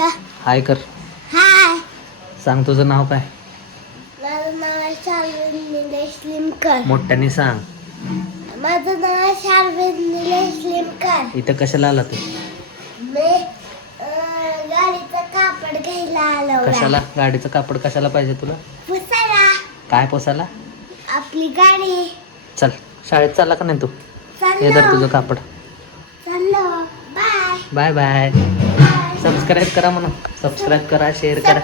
हाय कर. हाय. सांग तुझं नाव काय? माझं नाव आहे शार्विन निलेश लिमकर. मोठ्याने सांग. माझं नाव आहे शार्विन निलेश लिमकर. इथं कशाला आला तू? मी गाडीचं कापड घ्यायला आलो. कशाला? गाडीचं कापड कशाला पाहिजे तुला? पुसायला. काय पोसायला? आपली गाडी. चल शाळेत चालला का नाही तू? हे धर तुझं कापड. चाललो. बाय. Bye bye. सबस्क्राईब करा म्हणून. सबस्क्राईब करा, शेअर करा.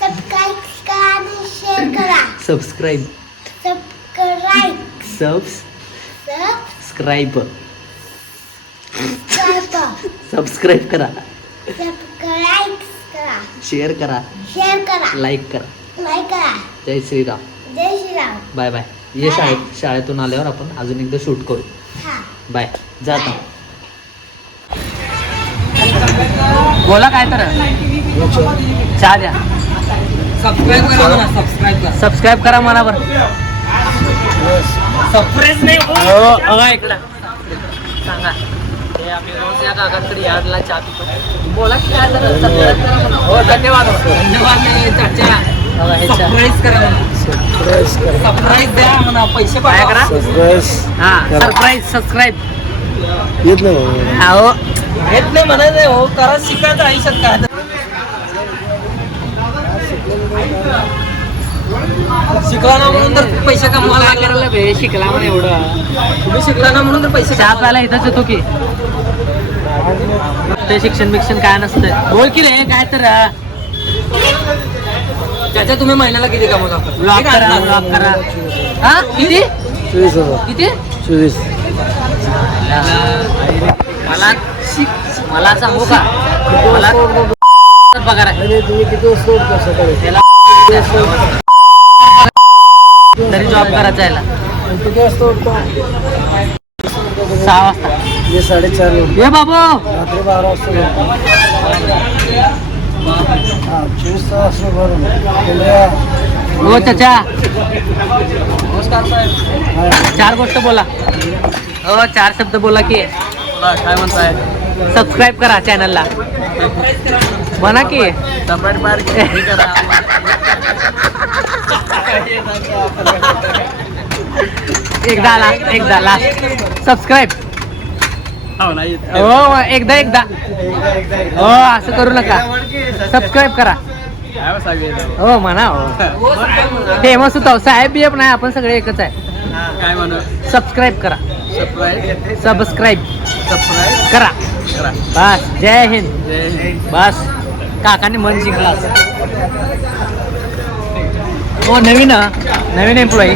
सबस्क्राईब करा आणि शेअर करा. सबस्क्राईब. सबस्क्राईब. सबस्क्राईब. सबस्क्राईब करा. सबस्क्राईब करा. शेअर करा. शेअर करा. लाईक करा. लाईक करा. जय श्रीराम. जय श्रीराम. Bye bye. ये शाळेतून आल्यावर आपण अजून एकदा शूट करू. हा. बाय. जाता. बोला काय तर चहा द्या. सबस्क्राईब करा म्हणा. सबस्क्राईब करा. सबस्क्राईब करा मला बरं. सबस्क्राईब नाही हो इकडं सांगा. हे आम्ही रोज या काकांकडे यार्डला चहा पितो. बोला की काय तर सबस्क्राईब करा म्हणा. हो धन्यवाद. धन्यवाद चाचा. सरप्राईज करा म्हणा. सरप्राईज द्या म्हणा. पैसे काय पाठवा. करा? हा सरप्राईज. सबस्क्राईब येत नाही. हो येत नाही म्हणायचं हो. करा. शिकायचं आयुष्यात काय. शिकला ना म्हणून तर पैसे कमवायला काय करायला बे? शिकला म्हणून एवढं. तुम्ही शिकला ना म्हणून तर पैसे चहा प्यायला इथंच येतो की. ते शिक्षण बिक्षण काय नसतं. बोल की रे काय तर. त्याच्या तुम्ही महिन्याला किती कमवता? ब्लॉक करा. ब्लॉक करा. हा किती 24,000. किती? 24. मला सांगू का? मला पगार आहे. तुम्ही किती वाजता उठता सकाळी? त्याला तरी जॉब करायचा याला. किती वाजता उठता? 6 वाजता. मी 4:30 ये बाबू. रात्री 12 वाजता झोपतो. हा 24 तास भरून हो चाचा. नमस्कार साहेब. 4 गोष्ट बोला. हो 4 शब्द बोला की. काय म्हणताय? सबस्क्राईब करा चॅनलला. म्हणा की. एकदा लास्ट. सबस्क्राईब. हो एकदा. हो असं करू नका. सबस्क्राईब करा. हो म्हणा. हो फेमस होतो. साहेब बी नाही. आपण सगळे एकच आहे. काय म्हणू? सबस्क्राईब करा. सबस्क्राईब सबस्क्राईब करा. करा. बस. जय हिंद. बस. काकाने मन जिंकला. हो नवीन एम्प्लॉई.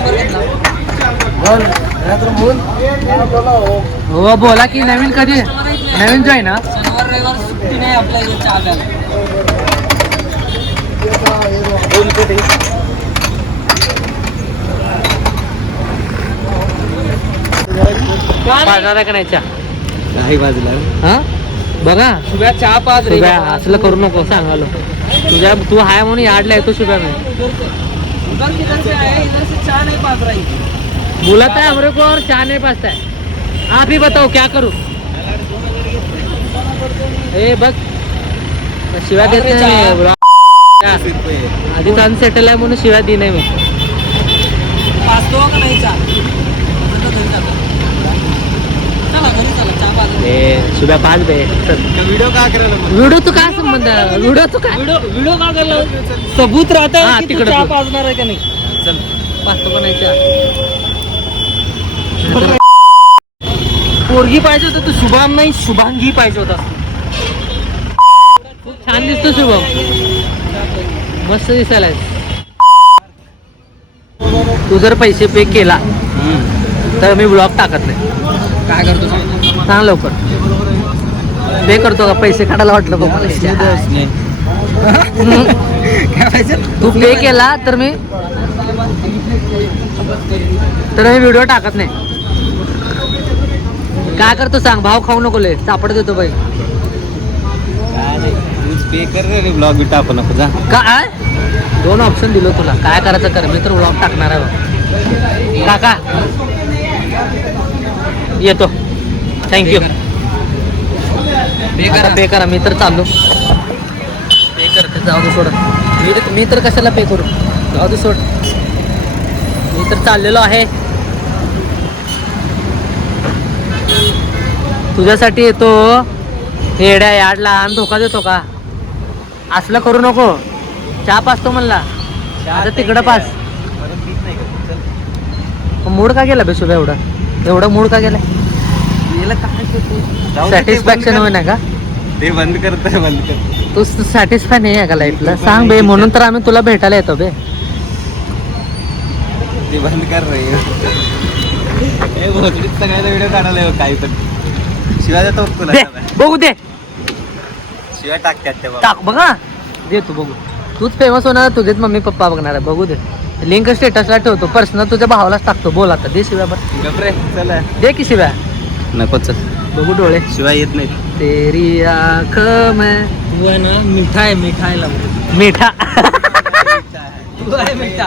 हो बोला की. नवीन कधी? नवीन जॉईन ना. शनिवार रविवार सुट्टी नाही आपल्या इथे चहा प्यायला. पाजणार आहे का नाही चहा? काही बाजूला हा बघा. शुभ्या चहा पाच रे. शुभ्या असलं करू नको सांगालो. तू हाय म्हणून याडला येतो शुभ्या मी. इधर से आया, इधर से चाय नहीं पास रही. बुलाता है हमरे को और चाय नहीं पासता है. आप ही बताओ क्या करूं. ए बघ शिव्या देत नाही. आधीच अनसेटल आहे म्हणून शिव्या दी नाही मी. पाचतो का नाही चहा? चला घरी चला. चहा पाच. ए शुभ्या पाच बे. व्हिडिओ का करायला? व्हिडिओ तो काय संबंध? व्हिडिओ तो काय व्हिडिओ का करायला? सबूत राहता हा, है की तू तिकडं चहा तू. पाजणार आहे का नाही? चल पाचतो पण नाही चहा. पोरगी पाहिजे होतं तू. शुभाम नाही शुभांगी पाहिजे होता. खूप छान दिसतो शुभम. मस्त दिसायला. तू जर पैसे पे केला तर मी ब्लॉग टाकत नाही. काय करतो? सांग लवकर. पे करतो का? पैसे काढायला वाटलं बघ मला. काय पाहिजे? तू पे केला तर मी व्हिडिओ टाकत नाही. काय करतो सांग. भाव खाऊ नको लय. चापड देतो बाई. पे कर रे. ब्लॉग बी टाकू नको जा. काय 2 ऑप्शन दिलो तुला. काय करायचं कर. मी तर ब्लॉग टाकणार आहे. काका येतो. थँक्यू. पे करा. मी तर चाललो. जाऊ दे सोड. मी तर कशाला पे करू, जाऊ दे सोड. मी तर चाललेलो आहे तुझ्यासाठी येतो. येड्या याडला आणि धोका देतो का? असलं करू नको. चहा पाचतो म्हणला, आता तिकडं पाच. मूड का गेला बे शुभ्या? एवढा मूड का गेला? सॅटिस्फॅक्शन होय ना का? ते बंद करतोय. तू सॅटिस्फाय नाही आहे का लाईफला? सांग बे, म्हणून तर आम्ही तुला भेटायला येतो बे. ते बंद कर रे. हे भोसडीत सगळ्याचा व्हिडिओ काढायला येऊ काही पण. शिवाय देतो तुला. दे, बघू दे. शिवाय टाकतात ते टाक बघा, दे तू बघू. तूच फेमस होणार, तुझेच मम्मी पप्पा बघणार आहे. बघू दे. लिंक स्टेटसला ठेवतो, पर्सनल तुझ्या भावालाच टाकतो. बोल आता, दे शिव्या बरं. गपरे चला. दे की शिव्या. नको चल, बघू डोळे. शिवाय येत नाही. तेरी आँख में तू आहे ना मिठा आहे, मिठा आहे लागू. मीठा. तू आहे मिठा.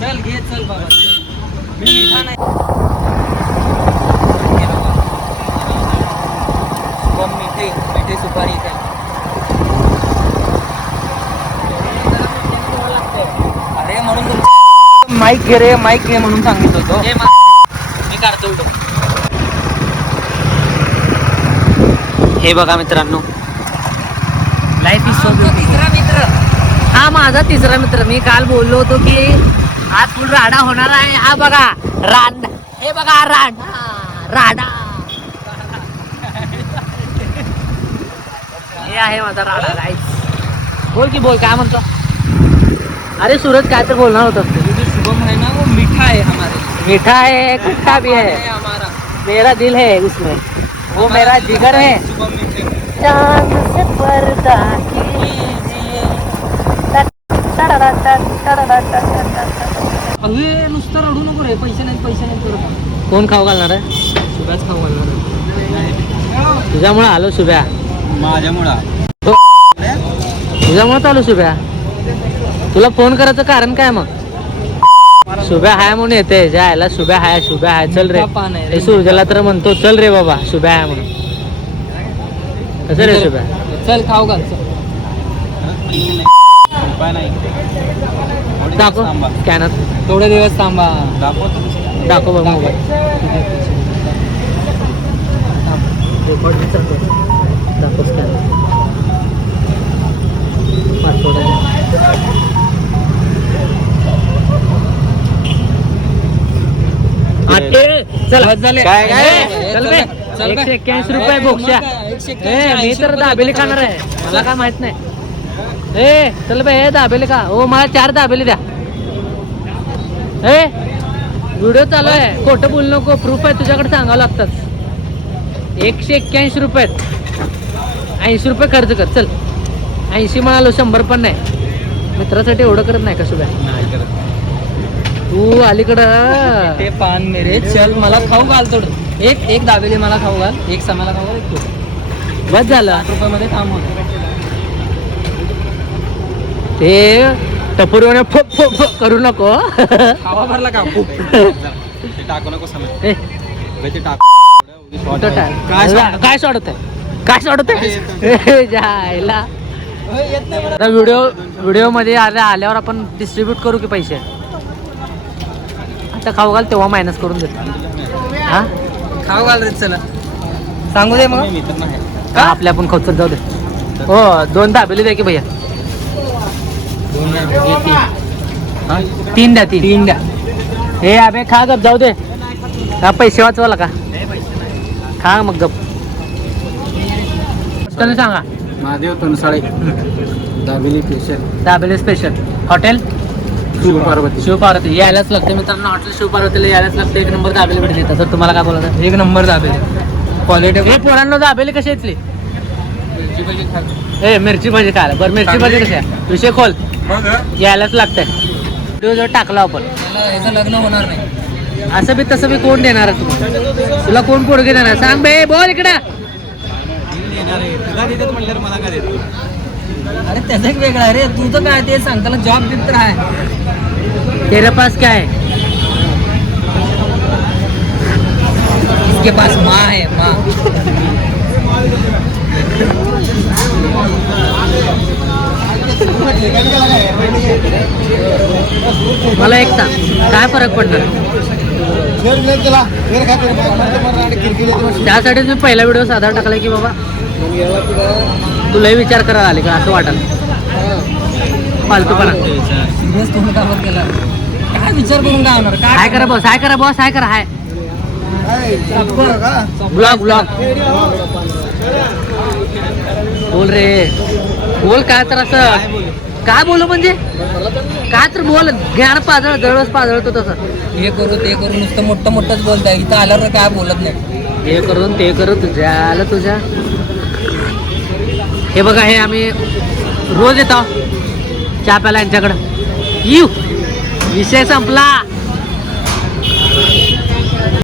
चल घे, चल बाबा चल. मी मिठा नाही. बम मिठे मिठे सुपारी काय. अरे म्हणून माईक घे रे, माईक घे म्हणून सांगित होतो. मी काढतो व्हिडिओ. हे बघा मित्रांनो, लाईफ इज सो तिसरा मित्र. हा माझा तिसरा मित्र. मी काल बोललो होतो की आज फुल राडा होणार आहे. हा बघा राड, हे बघा राडा. हे आहे माझा राडा गाईस. बोल की बोल, काय म्हणतो? अरे सूरज काय तर बोलणार होता. जो शुभम है ना वो मीठा है हमारे. मीठा है, खट्टा भी है, हमारा. मेरा दिल है उसमें, वो मेरा जिगर है. शुभम मीठे. चांद से पर्दा कीजिए. अरे नुसतं रडू नको रे. पैसे नाही करत. कोण खाऊ घालणार आहे? शुभ्याच खाऊ घालणार. तुझ्यामुळे आलो शुभ्या. माझ्यामुळं तुझ्यामुळे आलो शुभ्या. तुला फोन करायचं कारण काय मग? शुभ्या हाय म्हणून येते. जायला शुभ्या हाय, शुभ्या हाय. चल रे. पान आहे रे. हे सूर्याला तर म्हणतो चल रे बाबा, शुभ्या हाय म्हणून. कसं रे शुभ्या? चल खाऊ घाल. उपाय नाही. दाखव स्कॅनर. थोडे दिवस थांबा. दाखव बघ मोबाईल. दाखव स्कॅनर. चल काय? चल बे. 181 रुपये बोक्स्या. मी तर दाबेली खाणार आहे, मला काय माहित नाही. ए चल बे, दाबेली का? हो मला 4 दाबेली द्या. ए व्हिडिओ चालू आहे, खोटं बोलू नको. प्रूफ आहे तुझ्याकडे, सांगावं लागतात. 181 रुपयात 80 रुपये खर्च कर. चल 80 म्हणालो, 100 पण नाही. मित्रासाठी एवढं करत नाही का शुभ्या? तू अलीकडं ते पान मेरे. चल मला खाऊ घाल थोडं. एक दाबेली मला खाऊ घाल, एक समाला खाऊ घाल, एक तू. बस झालं. 8 रुपयामध्ये काम होतं. ते टपोरीने फोप फोप फोप करू नको. खावा भरला का? ते टाकू नको समज. ए, ते टाक. कुठं टाक? काय सोडत आहे? काय सोडत आहे? जायला व्हिडिओ मध्ये आल्यावर आपण डिस्ट्रीब्यूट करू की पैसे? आता खाऊ घाल, तेव्हा मायनस करून देतो. हा खाऊ घाल रे. चला सांगू दे मग. मी तर नाही. का आपल्या आपण खर्च जाऊ दे. हो 2 दाबेली द्या की भैया. 3 द्या. 3 द्या. हे अबे खा गप, जाऊ दे. का पैसे वाचवाला का? खा मग गप. तुम्ही सांगा. Mahadev Tansale dabeli special. Dabeli special hotel Shivparvati. Shivparvati यायलाच लागते मित्रांनो. हॉटेल शिवपार्वतीला यायलाच लागते. 1 नंबर दाबेली भेटली. तसं तुम्हाला काय बोलायचं? 1 नंबर दाबेली. क्वालिटी. हे पोरांनो दाबेली कशी इथली? मिरची भाजी खा. ए मिरची भाजी खायला. बरं मिरची भाजी कशी आहे? विषय खोल. यायलाच लागतंय. व्हिडिओ जर टाकला आपण, याचं लग्न होणार नाही. असं बी तसं बी कोण देणार आहे तुम्हाला? तुला कोण पोरगी देणार? सांग बे, बोल इकडं. तुला देतात म्हणल्यावर मला काय देतो? अरे त्याचं एक वेगळं आहे रे. तुझं काय ते सांग. त्याला जॉब देत तर आहे. तेरे पास क्या है? इसके पास माँ है, माँ. मला एक सांग, काय फरक पडणार? त्यासाठीच मी पहिला व्हिडिओ साधा टाकलाय की बाबा तुलाही विचार करायला आले का असं वाटलं. फालतूपणा सिरियस तुम्ही कामावर केला काय विचार करून काय होणार काय हाय करा बॉस, हाय करा बॉस, हाय करा, हाय ब्लॉग ब्लॉग बोल रे, बोल काय तर असं काय बोलू म्हणजे काय तर बोल. ज्ञान पाजळ दररोज पाजळतो तसं. हे करू ते करू नुसतं मोठं मोठंच बोलताय. इथं आल्यावर काय बोलत नाही. हे करून ते करू तुझ्या आलं तुझ्या. हे बघा हे आम्ही रोज येतो चहा प्याला यांच्याकडं. विषय संपला.